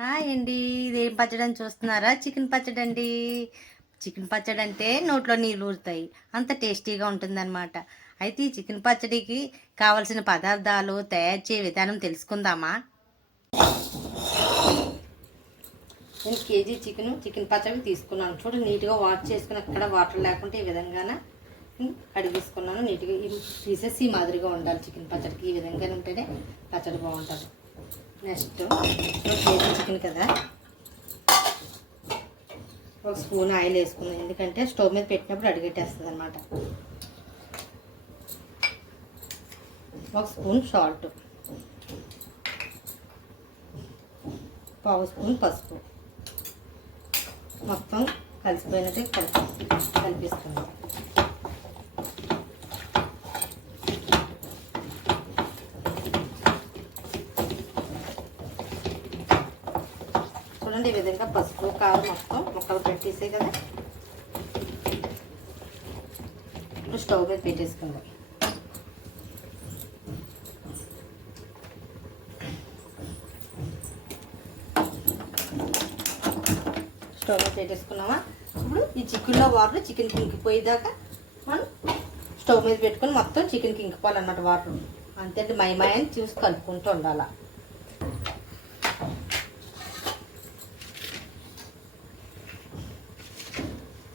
Hi అండి. ఇదేం పచ్చడి అని చూస్తున్నారా? చికెన్ పచ్చడి అండి. చికెన్ పచ్చడి అంటే నోట్లో నీళ్ళు ఊరుతాయి. అంత టేస్టీగా ఉంటుందన్నమాట. అయితే ఈ చికెన్ పచ్చడికి కావలసిన పదార్థాలు, తయారు చేసే విధానం తెలుసుకుందామా? నేను కేజీ చికెన్ పచ్చడి తీసుకున్నాను. చూడండి, నీట్గా వాష్ చేసుకుని అక్కడ వాటర్ లేకుంటే ఈ విధంగానే కడిగేసుకున్నాను. నీట్గా ఈ పీసెస్ ఈ మాదిరిగా ఉండాలి. చికెన్ పచ్చడికి ఈ విధంగా ఉంటేనే పచ్చడి బాగుంటుంది. నెక్స్ట్ కేజీ చికెన్ కదా, ఒక స్పూన్ ఆయిల్ వేసుకున్నాం. ఎందుకంటే స్టవ్ మీద పెట్టినప్పుడు అడిగెట్టేస్తుంది అనమాట. ఒక స్పూన్ సాల్ట్, పావు స్పూన్ పసుపు, మొత్తం కలిసిపోయినట్టు కలిపిస్తుంది. చూడండి, ఈ విధంగా పసుపు కారం మొత్తం ముక్కలు పెట్టేసాయి కదా. ఇప్పుడు స్టవ్ మీద పెట్టేసుకుందాం. స్టవ్ మీద పెట్టేసుకున్నామా. ఇప్పుడు ఈ చికెన్లో వాటర్ చికెన్కి ఇంకిపోయేదాకా మనం స్టవ్ మీద పెట్టుకొని మొత్తం చికెన్కి ఇంకిపోవాలన్నమాట వాటర్. అంతే, మైమాయని చూసి కలుపుకుంటూ ఉండాలి.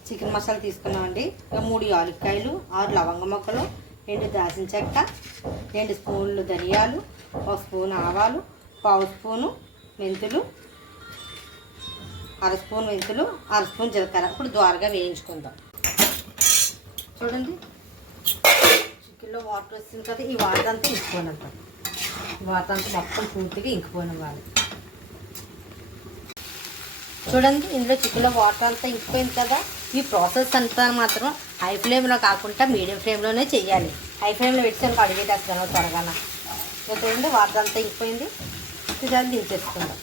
చికెన్ మసాలా తీసుకున్నామండి. 3 యాలక్కాయలు, 6 లవంగ మొక్కలు, 2 దాల్చిన చెక్క, 2 స్పూన్లు ధనియాలు, 1 స్పూన్ ఆవాలు, పావు స్పూను మెంతులు, 1/2 స్పూన్ మెంతులు, 1/2 స్పూన్ జీలకర్ర. ఇప్పుడు ద్వారగా వేయించుకుందాం. చూడండి, చికెన్లో వాటర్ వస్తుంది కదా, ఈ వాటర్ అంతా ఇంకిపోయినట్టు. ఈ వాటర్ అంతా మొత్తం పూర్తిగా ఇంకిపోయినవ్వాలి. చూడండి, ఇందులో చికెన్లో వాటర్ అంతా ఇంకిపోయింది కదా. ఈ ప్రాసెస్ అంతా మాత్రం హై ఫ్లేమ్లో కాకుండా మీడియం ఫ్లేమ్లోనే చేయాలి. హై ఫ్లేమ్లో పెట్టేసాను అడిగేటేస్తాను త్వరగా. చూడండి, వాటర్ అంతా ఇంకిపోయింది. ఇది దించేసుకుందాం.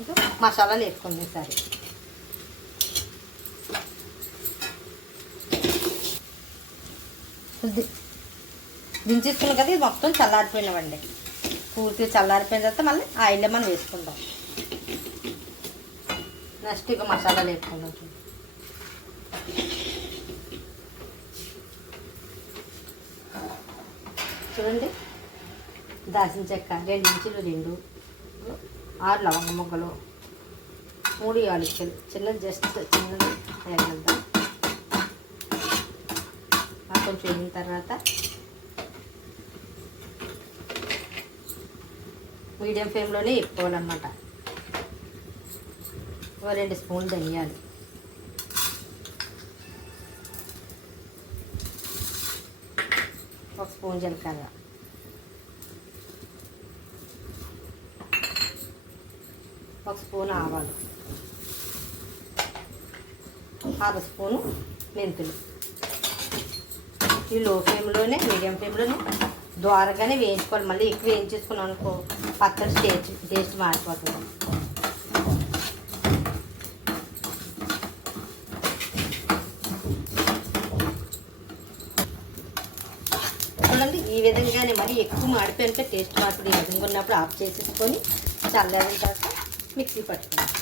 ఇంకా మసాలాలు వేసుకుంది ఈసారి. దించేసుకున్నాం కదా, ఇది మొత్తం చల్లారిపోయినవండి. పూర్తిగా చల్లారిపోయిన తర్వాత మళ్ళీ ఆయిల్లో మనం వేసుకుందాం. నెక్స్ట్ ఇక మసాలాలు వేసుకుందాం. చూడండి, దాల్చిన చెక్క 2 ఇంచులు 2, 6 లవంగ మొగ్గలు, 3 యాలకులు చిన్నది, జస్ట్ చిన్నది వేగలుద్దాం. కొంచెం వేగిన తర్వాత మీడియం ఫ్లేమ్లోనే ఎక్కుకోవాలన్నమాట. 2 స్పూన్లు ధనియాలు, 1 స్పూన్ జీలకర్ర, 1 స్పూన్ ఆవాలు, 1/2 స్పూను మెంతులు. ఈ లో ఫ్లేమ్లోనే మీడియం ఫ్లేమ్లోనే ద్వారగానే వేయించుకోవాలి. మళ్ళీ ఎక్కువ వేయించేసుకున్నాం అనుకో పచ్చడి టేస్ట్ మారిపోతుంది. చూడండి, ఈ విధంగానే మరి ఎక్కువ మాడిపోయితే టేస్ట్ మారుతుంది. ఈ విధంగా ఉన్నప్పుడు ఆఫ్ చేసేసుకొని చల్లారిన తర్వాత మిక్సీ పట్టుకోండి.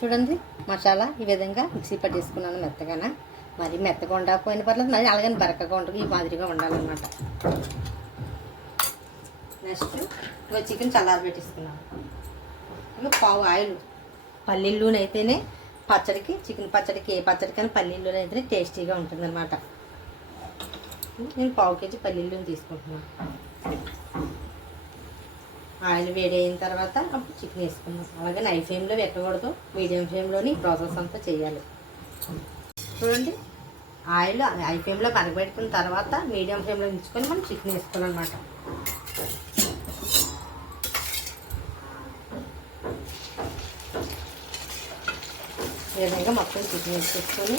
చూడండి, మసాలా ఈ విధంగా మిక్సీ పట్టేసుకున్నాను మెత్తగానే. మరి మెత్తగా ఉండకపోయిన పర్లేదు, మరి అలాగని బరకగా ఉంటుంది. ఈ మాదిరిగా ఉండాలన్నమాట. నెక్స్ట్ ఇంకా చికెన్ చల్లారి పెట్టేసుకున్నాను. ఇంకా పావు ఆయిల్. పల్లీల నూనె అయితేనే పచ్చడికి, చికెన్ పచ్చడికి, ఏ పచ్చడికైనా పల్లీల నూనె అయితేనే టేస్టీగా ఉంటుందన్నమాట. నేను పావు కేజీ పల్లీల నూనె తీసుకుంటున్నాను. ఆయిల్ వేడి అయిన తర్వాత అప్పుడు చికెన్ వేసుకున్నాం. అలాగే హై ఫ్లేమ్లో పెట్టకూడదు, మీడియం ఫ్లేమ్లోని ప్రాసెస్ అంతా చేయాలి. చూడండి, ఆయిల్ హై ఫ్లేమ్లో కనబెట్టుకున్న తర్వాత మీడియం ఫ్లేమ్లో ఉంచుకొని మనం చికెన్ వేసుకోవాలన్నమాట. ఈ విధంగా మొత్తం చికెన్ వేసేసుకొని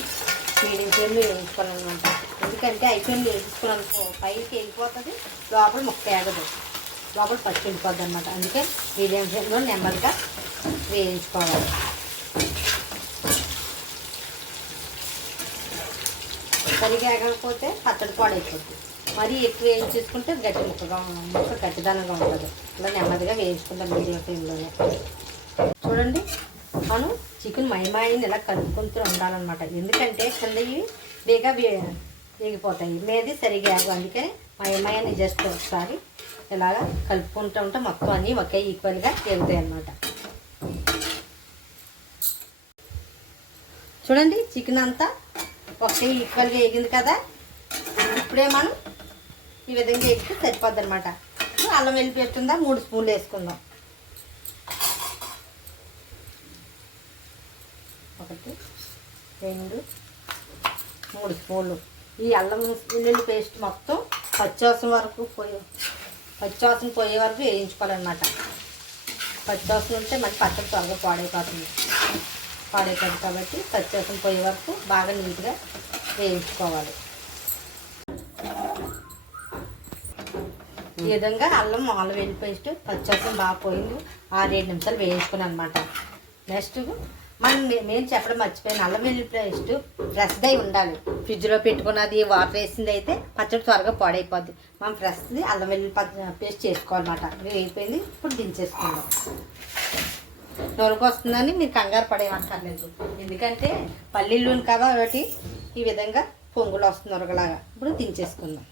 మీడియం ఫ్లేమ్లో వేయించుకోవాలన్నమాట. ఎందుకంటే హై ఫ్లేమ్లో వేసుకోవాలనుకో పైకి వెళ్ళిపోతుంది, లోపల ముక్క ఏగదు, లోపల పచ్చి వెళ్ళిపోద్ది అనమాట. అందుకే మీడియం ఫ్లేమ్లో నెమ్మదిగా వేయించుకోవాలి. సరిగా ఎగకపోతే పచ్చడి పాడైపోతుంది. మరీ ఎక్కువ వేయించేసుకుంటే ముక్క గట్టిదనంగా ఉంటుంది. ఇలా నెమ్మదిగా వేయించుకుంటాం మీడియం ఫ్లేమ్లోనే. చూడండి, మనం చికెన్ మైమాయిని ఇలా కలుపుకుంటూ ఉండాలన్నమాట. ఎందుకంటే కింద ఇవి బేగా వేగిపోతాయి, మీది సరిగా ఆగు. అందుకని మైమాయిని జస్ట్ ఒకసారి ఇలాగా కలుపుకుంటూ ఉంటే మొత్తం అన్నీ ఒకే ఈక్వల్గా వేగుతాయి అన్నమాట. చూడండి, చికెన్ అంతా ఒకే ఈక్వల్గా వేగింది కదా. ఇప్పుడే మనం ఈ విధంగా వేస్తే సరిపోద్ది అనమాట. అల్లం వెల్లుల్లి పేస్ట్ ఉందా, 3 స్పూన్లు వేసుకుందాం. 1 2 3 స్పూన్లు. ఈ అల్లం వెల్లుల్లి పేస్ట్ మొత్తం పచ్చివాసన పోయే వరకు వేయించుకోవాలన్నమాట. పచ్చివాసన ఉంటే మళ్ళీ పచ్చడి త్వరగా పాడైపోతుంది కాబట్టి పచ్చివాసన పోయే వరకు బాగా నీట్గా వేయించుకోవాలి. ఈ విధంగా అల్లం వెల్లుల్లి పేస్ట్ పచ్చివాసన బాగా పోయింది. 6-7 నిమిషాలు వేయించుకున్నాను అనమాట. నెక్స్ట్ మేము చెప్పడం మర్చిపోయాను, అల్లం వెల్లుల్లి పేస్ట్ ఫ్రెష్గా ఉండాలి. ఫ్రిడ్జ్లో పెట్టుకున్నది వాటర్ వేసింది అయితే పచ్చడి త్వరగా పాడైపోద్ది. మనం ఫ్రెష్ది అల్లం వెల్లుల్లి పేస్ట్ చేసుకోవాలన్నమాట. వేగిపోయింది, ఇప్పుడు దించేసుకుందాం. నొరకు వస్తుందని మీరు కంగారు పడేయక్కర్లేదు, ఎందుకంటే పల్లీలు కదా ఒకటి ఈ విధంగా పొంగులు వస్తుంది నొరగలాగా. ఇప్పుడు దించేసుకుందాం.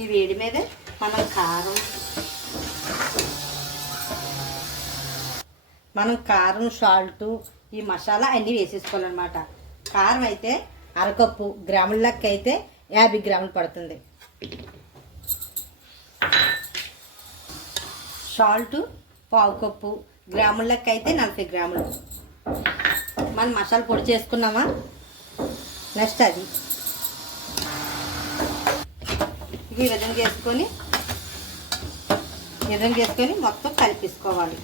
ఈ వేడి మీదే మనం కారం సాల్ట్ ఈ మసాలా అన్నీ వేసేసుకోవాలన్నమాట. కారం అయితే 1/2 కప్పు, గ్రాముల లెక్క అయితే 50 గ్రాములు పడుతుంది. సాల్ట్ 1/4 కప్పు, గ్రాముల లెక్క అయితే 40 గ్రాములు. మనం మసాలా పొడి చేసుకున్నామా, నెక్స్ట్ అది ఈ విధంగా వేసుకొని మొత్తం కలిపేసుకోవాలి.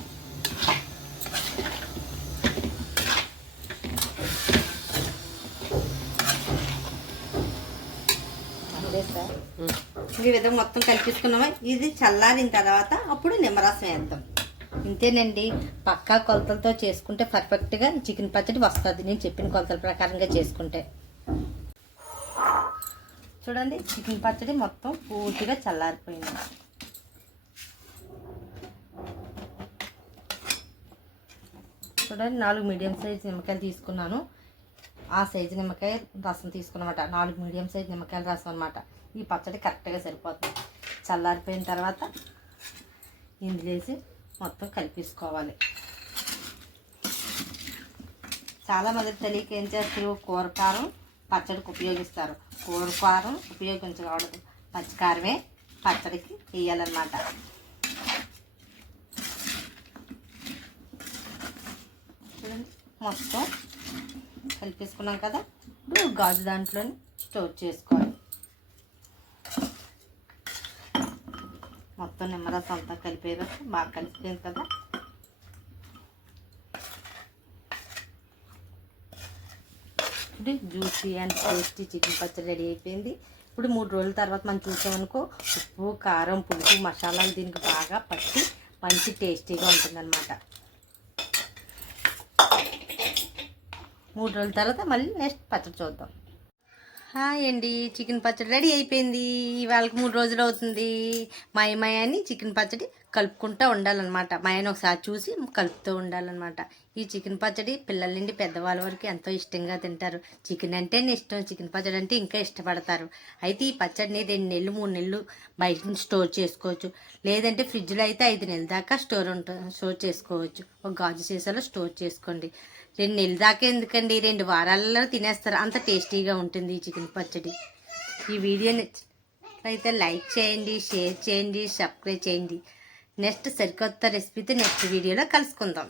ఈ విధంగా మొత్తం కలిపేసుకున్నామా. ఇది చల్లారిన తర్వాత అప్పుడు నిమ్మరసం వేద్దాం. ఇంతేనండి, పక్కా కొలతలతో చేసుకుంటే పర్ఫెక్ట్గా చికెన్ పచ్చడి వస్తుంది. నేను చెప్పిన కొలతల ప్రకారంగా చేసుకుంటే. చూడండి, చికెన్ పచ్చడి మొత్తం పూర్తిగా చల్లారిపోయింది. చూడండి, 4 మీడియం సైజ్ నిమ్మకాయలు తీసుకున్నాను. ఆ సైజు నిమ్మకాయ రసం తీసుకున్నమాట. 4 మీడియం సైజ్ నిమ్మకాయల రసం అనమాట. ఈ పచ్చడి కరెక్ట్గా సరిపోతుంది. చల్లారిపోయిన తర్వాత ఇందులో వేసి మొత్తం కలిపేసుకోవాలి. చాలామంది తెలియక ఏం చేస్తారు, కూరకారం పచ్చడికి ఉపయోగిస్తారు. కూరకారం ఉపయోగించకూడదు, పచ్చికారమే పచ్చడికి వేయాలన్నమాట. మొత్తం కలిపేసుకున్నాం కదా. ఇప్పుడు గాజు దాంట్లోని స్టోర్ చేసుకోవాలి. మొత్తం నిమ్మరసం అంతా కలిపేదాకా బాగా కలిసిపోయింది కదా. ఇప్పుడు జ్యూసీ అండ్ టేస్టీ చికెన్ పచ్చడి రెడీ అయిపోయింది. ఇప్పుడు 3 రోజుల తర్వాత మనం చూసామనుకో, ఉప్పు కారం పులుపు మసాలాలు దీనికి బాగా పట్టి మంచి టేస్టీగా ఉంటుందన్నమాట. 3 రోజుల తర్వాత మళ్ళీ నెక్స్ట్ పచ్చడి చూద్దాం. హాయ్ అండి, చికెన్ పచ్చడి రెడీ అయిపోయింది. ఇవాళకి 3 రోజులు అవుతుంది. మయాని చికెన్ పచ్చడి కలుపుకుంటూ ఉండాలన్నమాట. మాయని ఒకసారి చూసి కలుపుతూ ఉండాలన్నమాట. ఈ చికెన్ పచ్చడి పిల్లల నుండి పెద్దవాళ్ళ వరకు ఎంతో ఇష్టంగా తింటారు. చికెన్ అంటేనే ఇష్టం, చికెన్ పచ్చడి అంటే ఇంకా ఇష్టపడతారు. అయితే ఈ పచ్చడిని 2 నెలలు 3 నెలలు బయట స్టోర్ చేసుకోవచ్చు. లేదంటే ఫ్రిడ్జ్లో అయితే 5 నెలల దాకా స్టోర్ చేసుకోవచ్చు. ఒక గాజు సీసాలో స్టోర్ చేసుకోండి. 2 నెలల దాకా ఎందుకండి, 2 వారాలలో తినేస్తారు. అంత టేస్టీగా ఉంటుంది ఈ చికెన్ పచ్చడి. ఈ వీడియో అయితే లైక్ చేయండి, షేర్ చేయండి, సబ్స్క్రైబ్ చేయండి. నెక్స్ట్ సరికొత్త రెసిపీతో నెక్స్ట్ వీడియోలో కలుసుకుందాం.